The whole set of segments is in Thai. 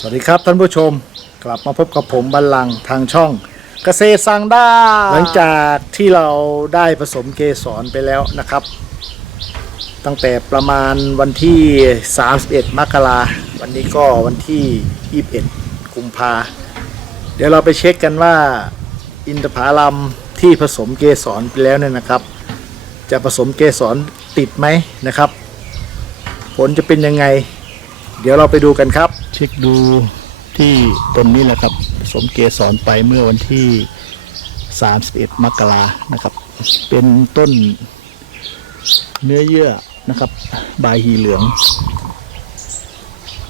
สวัสดีครับท่านผู้ชมกลับมาพบกับผมบัลลังก์ทางช่องเกษตรสังได้ หลังจากที่เราได้ผสมเกสรไปแล้วนะครับ ตั้งแต่ประมาณวันที่ 31 มกราวันนี้ก็วันที่ 21 กุมภาเดี๋ยวเราไปเช็คกันว่า อินทผลัมที่ผสมเกสรไปแล้วเนี่ยนะครับ จะผสมเกสรติดไหมนะครับ ผลจะเป็นยังไง เดี๋ยวเราไปดูกันครับ เช็คดูที่ต้นนี้แหละครับ สมเกสรไปเมื่อวันที่ 31 มกรานะครับ เป็นต้นเนื้อเยื่อนะครับ ใบหีเหลือง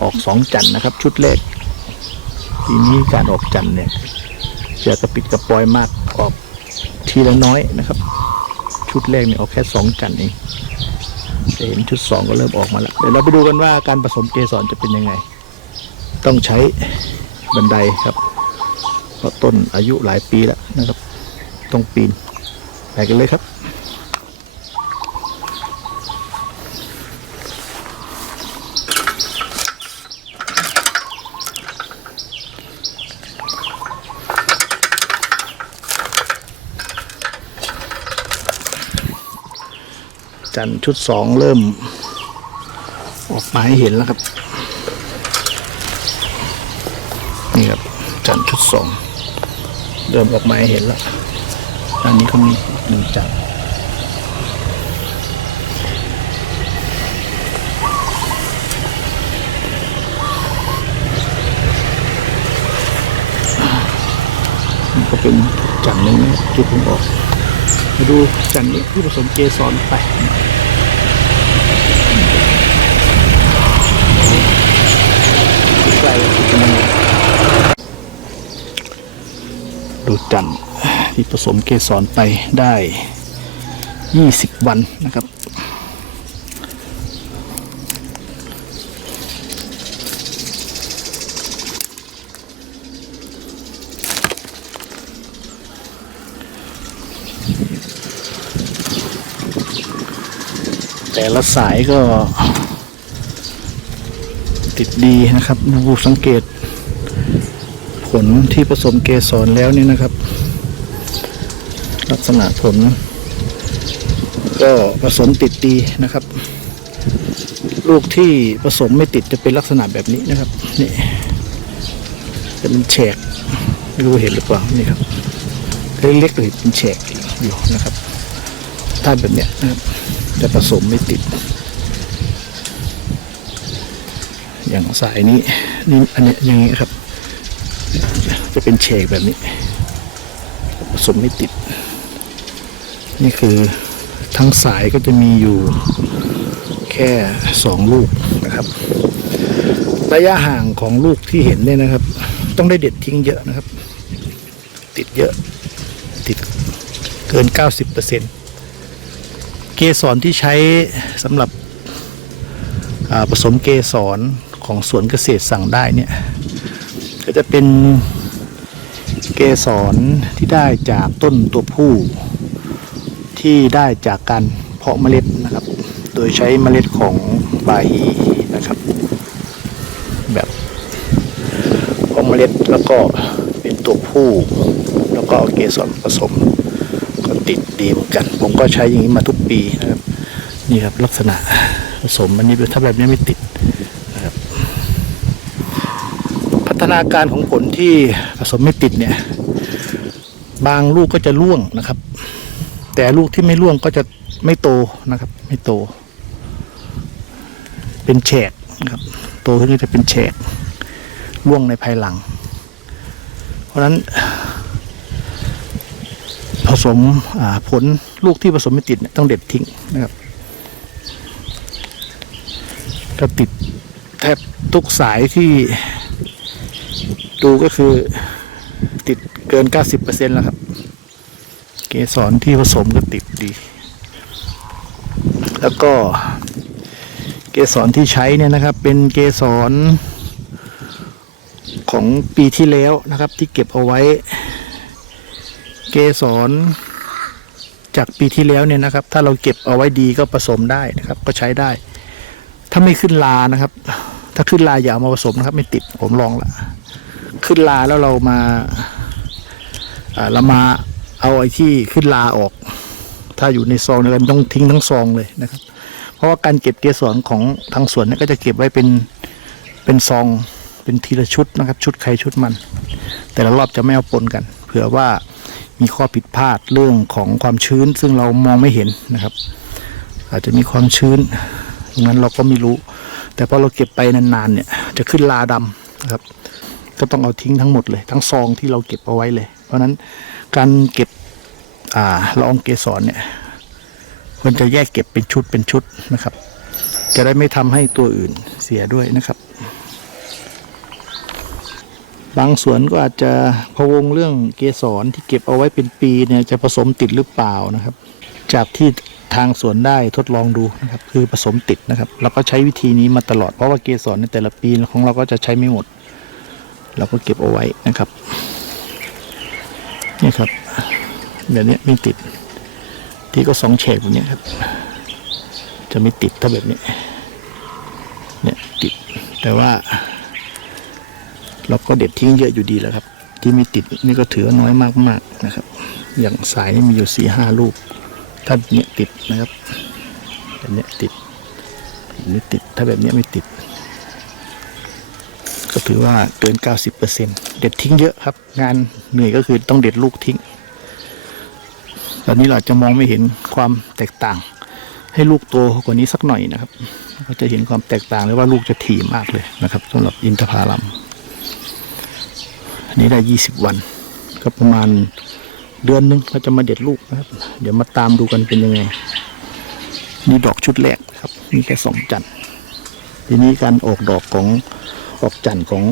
ออกสองจันนะครับ ชุดแรกปีนี้การออกจันเนี่ยจะกระปิดกระปอยมากออกทีละน้อยนะครับ ชุดแรกเนี่ยออกแค่สองจันเอง จะเห็นชุดสองก็เริ่มออกมาแล้ว เดี๋ยวเราไปดูกันว่าการผสมเกสรจะเป็นยังไง ต้องใช้บันไดครับ เพราะต้นอายุหลายปีแล้วนะครับ ต้องปีนไปกันเลยครับ จันทร์ชุดสองเริ่ม ออกมาให้เห็นแล้วครับ นี่ครับ จันทร์ชุดสองเริ่มออกมาให้เห็นแล้ว อันนี้ก็มีหนึ่งจันทร์ก็เป็นจันทร์หนึงนะที่ผมออก มาดูจันนี้ที่ผสมเกสรไปใกลดูจันที่ผสมเกสรไปได้ 20 วันนะครับ ละสายก็ ติดดีนะครับดูสังเกต ผลที่ผสมเกสรแล้วนี่นะครับ ลักษณะผล ก็ผสมติดดีนะครับ ลูกที่ผสมไม่ติดจะเป็นลักษณะแบบนี้นะครับนี่จะเป็นแฉกไม่รู้เห็นหรือเปล่านี่ครับเล็กๆเลยเป็นแฉกอยู่นะครับ ถ้าแบบเนี้ยนะครับจะผสมไม่ติด อย่างสายนี้นี่อันเนี้ยอย่างนี้ครับ จะเป็นเฉกแบบนี้ ผสมไม่ติด นี่คือทั้งสายก็จะมีอยู่แค่สองลูกนะครับระยะห่างของลูกที่เห็นเนี่ยนะครับ ต้องได้เด็ดทิ้งเยอะนะครับ ติดเยอะ ติดเกิน 90%เปอร์เซ็นต์ เกสรที่ใช้สำหรับผสมเกสรของสวนเกษตรสั่งได้เนี่ยก็จะเป็นเกสรที่ได้จากต้นตัวผู้ ที่ได้จากการเพาะเมล็ดนะครับ โดยใช้เมล็ดของบาฮีนะครับ แบบเพาะเมล็ดแล้วก็เป็นตัวผู้ แล้วก็เอาเกสรผสม ติดดีเหมือนกัน ผมก็ใช้อย่างนี้มาทุกปีนะครับ นี่ครับลักษณะผสมอันนี้ถ้าแบบนี้ไม่ติดนะครับ พัฒนาการของผลที่ผสมไม่ติดเนี่ย บางลูกก็จะร่วงนะครับ แต่ลูกที่ไม่ร่วงก็จะไม่โตนะครับ ไม่โต เป็นแฉกนะครับ โตขึ้นก็จะเป็นแฉกร่วงในภายหลัง เพราะฉะนั้น สมผลลูกที่ผสมไม่ติดต้องเด็ดทิ้งนะครับก็ติดแทบทุกสายที่ดูก็คือติดเกิน 90%แล้วครับ เกสรที่ผสมก็ติดดี แล้วก็เกสรที่ใช้เนี่ยนะครับ เป็นเกสรของปีที่แล้วนะครับ ที่เก็บเอาไว้ เกสรจากปีที่แล้วเนี่ยนะครับ ถ้าเราเก็บเอาไว้ดีก็ผสมได้นะครับ ก็ใช้ได้ ถ้าไม่ขึ้นลานะครับ ถ้าขึ้นลาอย่าเอามาผสมนะครับ ไม่ติดผมลองละขึ้นลาแล้วเรามาเรามาเอาไอ้ที่ขึ้นลาออก ถ้าอยู่ในซองเนี่ยเราต้องทิ้งทั้งซองเลยนะครับ เพราะว่าการเก็บเกสรของทางสวนเนี่ยก็จะเก็บไว้เป็นเป็นซองเป็นทีละชุดนะครับ ชุดใครชุดมัน แต่ละรอบจะไม่เอาปนกัน เผื่อว่า มีข้อผิดพลาดเรื่องของความชื้น ซึ่งเรามองไม่เห็นนะครับ อาจจะมีความชื้นตรงนั้นเราก็ไม่รู้ แต่พอเราเก็บไปนานๆเนี่ยจะขึ้นลาดำนะครับ ก็ต้องเอาทิ้งทั้งหมดเลย ทั้งซองที่เราเก็บเอาไว้เลย เพราะฉะนั้นการเก็บอ่าละอองเกสรเนี่ยควรจะแยกเก็บเป็นชุดเป็นชุดนะครับ จะได้ไม่ทำให้ตัวอื่นเสียด้วยนะครับ บางสวนก็อาจจะพะวงเรื่องเกสรที่เก็บเอาไว้เป็นปีเนี่ยจะผสมติดหรือเปล่านะครับ จากที่ทางสวนได้ทดลองดูนะครับคือผสมติดนะครับเราก็ใช้วิธีนี้มาตลอดเพราะว่าเกสรในแต่ละปีของเราก็จะใช้ไม่หมด เราก็เก็บเอาไว้นะครับนี่ครับแบบนี้ไม่ติด ที่ก็สองแฉกแบบนี้ครับ จะไม่ติดถ้าแบบนี้เนี่ยติดแต่ว่า เราก็เด็ดทิ้งเยอะอยู่ดีแล้วครับ ที่ไม่ติดนี่ก็ถือว่าน้อยมากๆนะครับ อย่างสายนี่มีอยู่สี่ห้าลูกถ้าเนี้ยติดนะครับแบบเนี้ยติดแบบนี้ติดถ้าแบบเนี้ยไม่ติด ก็ถือว่าเกิน 90%เด็ดทิ้งเยอะครับ งานเหนื่อยก็คือต้องเด็ดลูกทิ้ง ตอนนี้เราจะมองไม่เห็นความแตกต่าง ให้ลูกโตกว่านี้สักหน่อยนะครับ ก็จะเห็นความแตกต่างเลยว่าลูกจะถี่มากเลยนะครับสำหรับอินทผลัม อันนี้ได้20วัน ก็ประมาณเดือนหนึงเราจะมาเด็ดลูกนะครับ เดี๋ยวมาตามดูกันเป็นยังไง นี่ดอกชุดแรกครับมีแค่สองจันทร์ทีนี้การออกดอกของออกจันทร์ของ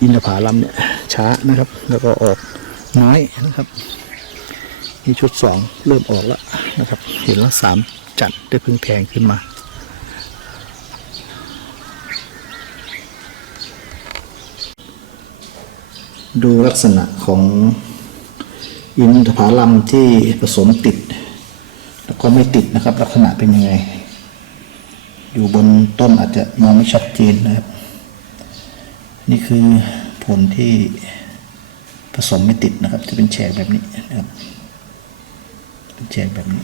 อินทผลัมเนี่ยช้านะครับ แล้วก็ออกไม้นะครับนี่ชุดสองเริ่มออกแล้วนะครับ เห็นแล้วสามจันทร์ได้พิ่งแทงขึ้นมา ดูลักษณะของอินทผลัมที่ผสมติด แล้วก็ไม่ติดนะครับ ลักษณะเป็นยังไง อยู่บนต้นอาจจะมองไม่ชัดเจนนะครับ นี่คือผลที่ผสมไม่ติดนะครับ จะเป็นแฉกแบบนี้นะครับ เป็นแฉกแบบนี้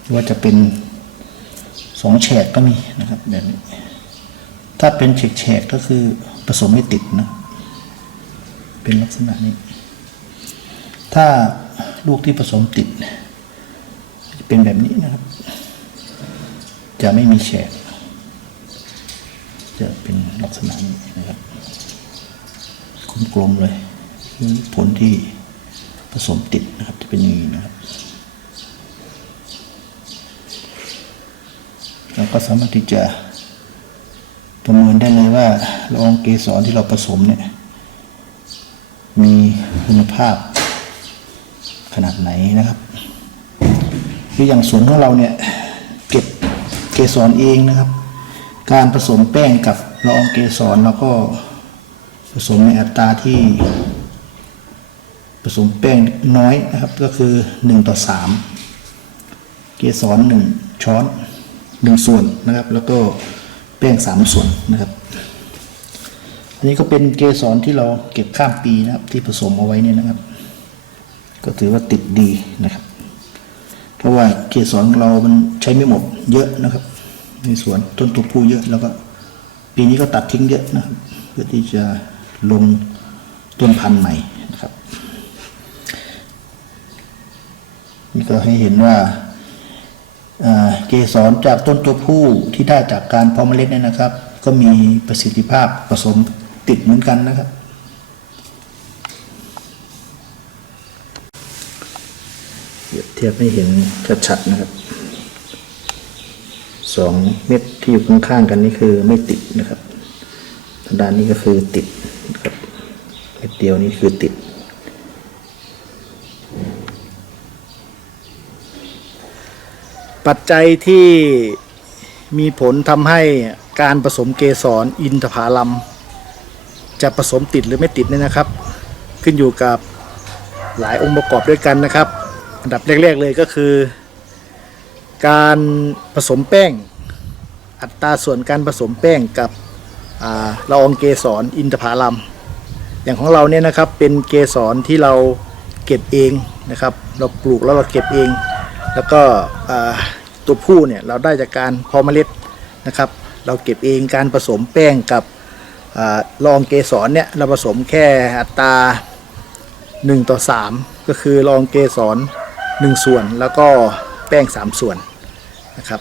หรือว่าจะเป็นสองแฉกก็มีนะครับแบบนี้ ถ้าเป็นแฉกๆก็คือ ผสมไม่ติดนะ เป็นลักษณะนี้ ถ้าลูกที่ผสมติด จะเป็นแบบนี้นะครับ จะไม่มีแฉก จะเป็นลักษณะนี้นะครับกลมๆเลย คือผลที่ผสมติดนะครับ จะเป็นอย่างนี้นะครับเราก็สามารถที่จะ ประเมินได้เลยว่าละอองเกสรที่เราผสมเนี่ย มีคุณภาพขนาดไหนนะครับคืออย่างสวนของเราเนี่ยเก็บเกสรเองนะครับ การผสมแป้งกับละอองเกสรแล้วก็ผสมในอัตราที่ ผสมแป้งน้อยนะครับ ก็คือ1ต่อ3เกสร1ช้อน1ส่วนนะครับ แล้วก็ แป้ง3ส่วนนะครับ อันนี้ก็เป็นเกสรที่เราเก็บข้ามปีนะครับที่ผสมเอาไว้เนี่ยนะครับ ก็ถือว่าติดดีนะครับ เพราะว่าเกสรของเรามันใช้ไม่หมดเยอะนะครับ ในสวนต้นตัวผู้เยอะแล้วก็ปีนี้ก็ตัดทิ้งเยอะนะครับเพื่อที่จะลงต้นพันธุ์ใหม่นะครับ นี่ก็ให้เห็นว่า เกสรจากต้นตัวผู้ที่ได้จากการเพาะเมล็ดเนี่ยนะครับ ก็มีประสิทธิภาพผสมติดเหมือนกันนะครับเปรียบเทียบให้เห็นชัดๆนะครับสองเม็ดที่อยู่ข้างๆกันนี่คือไม่ติดนะครับด้านนี้ก็คือติดนะครับเม็ดเดียวนี้คือติด ปัจจัยที่มีผลทำให้การผสมเกสรอินทผลัม จะผสมติดหรือไม่ติดเนี่ยนะครับ ขึ้นอยู่กับหลายองค์ประกอบด้วยกันนะครับ อันดับแรกๆเลยก็คือ การผสมแป้ง อัตราส่วนการผสมแป้งกับละอองเกสรอินทผลัม อย่างของเราเนี่ยนะครับเป็นเกสรที่เราเก็บเองนะครับ เราปลูกแล้วเราเก็บเอง แล้วก็ตัวผู้เนี่ยเราได้จากการพาะเมล็ดนะครับ เราเก็บเองการผสมแป้งกับอลองเกสรเนี่ยเราผสมแค่อัตรา1ต่อ3 ก็คือลองเกสร1ส่วน แล้วก็แป้ง 3 ส่วนนะครับ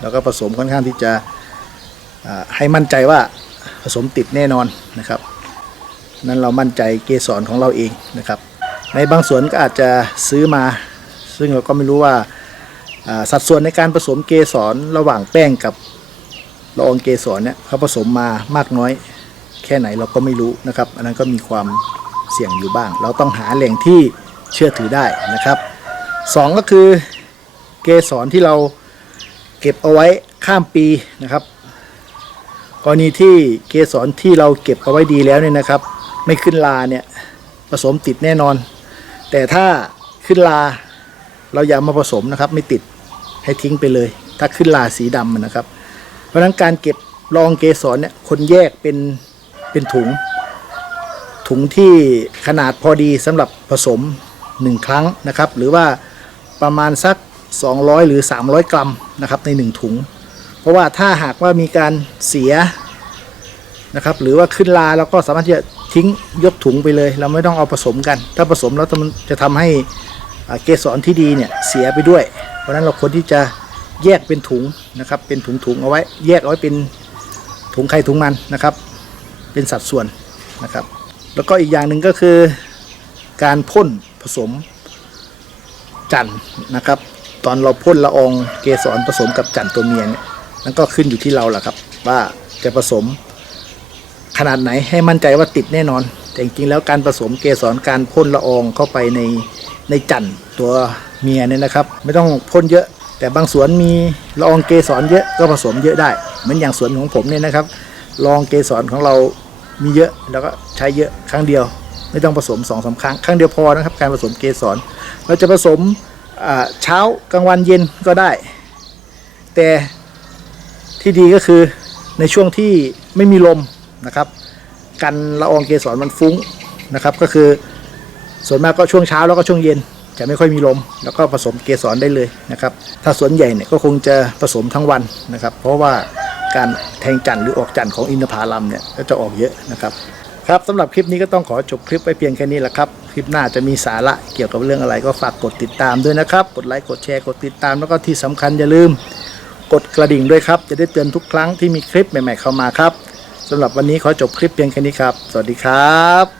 แล้วก็ผสมค่อนข้างที่จะให้มั่นใจว่าผสมติดแน่นอนนะครับนั้นเรามั่นใจเกสรของเราเองนะครับ ในบางส่วนก็อาจจะซื้อมา ซึ่งเราก็ไม่รู้ว่าสัดส่วนในการผสมเกสรระหว่างแป้งกับละอองเกสรเนี่ยเขาผสมมามากน้อยแค่ไหนเราก็ไม่รู้นะครับ อันนั้นก็มีความเสี่ยงอยู่บ้าง เราต้องหาแหล่งที่เชื่อถือได้นะครับสองก็คือเกสรที่เราเก็บเอาไว้ข้ามปีนะครับกรณีที่เกสรที่เราเก็บเอาไว้ดีแล้วเนี่ยนะครับ ไม่ขึ้นลาเนี่ยผสมติดแน่นอน แต่ถ้าขึ้นลา เราอย่ามาผสมนะครับ ไม่ติดให้ทิ้งไปเลย ถ้าขึ้นลาสีดำนะครับ เพราะนั้นการเก็บรองเกสรเนี่ยคนแยกเป็นเป็นถุง ถุงที่ขนาดพอดีสำหรับผสม 1 ครั้งนะครับ หรือว่าประมาณสัก 200 หรือ 300 กรัมนะครับใน 1 ถุง เพราะว่าถ้าหากว่ามีการเสียนะครับหรือว่าขึ้นลาเราก็สามารถที่จะทิ้งยกถุงไปเลย เราไม่ต้องเอาผสมกัน ถ้าผสมแล้วมันจะทำให้ เกสรที่ดีเนี่ยเสียไปด้วย เพราะฉะนั้นเราควรที่จะแยกเป็นถุงนะครับเป็นถุงๆเอาไว้แยกเอาไว้เป็นถุงใครถุงมันนะครับ เป็นสัดส่วนนะครับ แล้วก็อีกอย่างหนึ่งก็คือการพ่นผสมจันนะครับ ตอนเราพ่นละอองเกสรผสมกับจันตัวเมียเนี่ยนั่นก็ขึ้นอยู่ที่เราแหละครับ ว่าจะผสมขนาดไหนให้มั่นใจว่าติดแน่นอน แต่จริงๆแล้วการผสมเกสรการพ่นละอองเข้าไปใน ในจันทร์ตัวเมียเนี่ยนะครับ ไม่ต้องพ่นเยอะ แต่บางสวนมีละอองเกสรเยอะก็ผสมเยอะได้เหมือนอย่างสวนของผมเนี่ยนะครับละอองเกสรของเรามีเยอะแล้วก็ใช้เยอะครั้งเดียว ไม่ต้องผสม2อสาครั้ง ครั้งเดียวพอนะครับ การผสมเกสรเราจะผสมเช้ากลางวันเย็นก็ได้ แต่ที่ดีก็คือในช่วงที่ไม่มีลมนะครับ กันละอองเกสรมันฟุ้งนะครับ ก็คือ ส่วนมากก็ช่วงเช้าแล้วก็ช่วงเย็นจะไม่ค่อยมีลม แล้วก็ผสมเกสรได้เลยนะครับ ถ้าสวนใหญ่เนี่ยก็คงจะผสมทั้งวันนะครับ เพราะว่าการแทงจันทร์หรือออกจันทร์ของอินทผลัมเนี่ยก็จะออกเยอะนะครับ ครับสำหรับคลิปนี้ก็ต้องขอจบคลิปไปเพียงแค่นี้แหละครับ คลิปหน้าจะมีสาระเกี่ยวกับเรื่องอะไรก็ฝากกดติดตามด้วยนะครับ กดไลค์กดแชร์กดติดตามแล้วก็ที่สำคัญอย่าลืม กดกระดิ่งด้วยครับจะได้เตือนทุกครั้งที่มีคลิปใหม่ ๆ เข้ามาครับสำหรับวันนี้ขอจบคลิปเพียงแค่นี้ครับ สวัสดีครับ